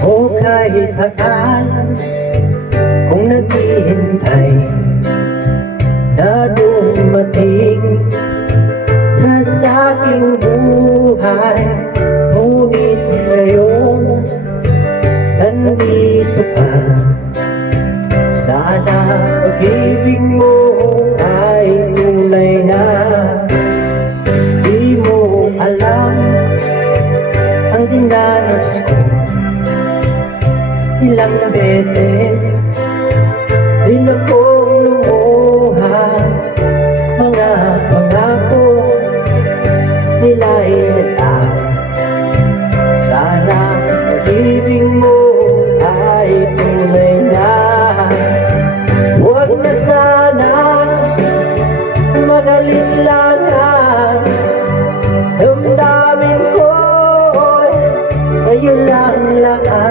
o kahit akala kung naghihintay na dumating na sa aking buhay. Ngunit ngayon nandito ka. Sana pag-ibig mo ay tunay na. Di mo alam ang dinanas ko. Ilang beses din akong lumuha. Mga pangako nila'y nagtago. Sana pag-ibig mo ay tunay na. Huwag na sana mag-alinlangan. Damdamin ko'y sa'yo lang lahat.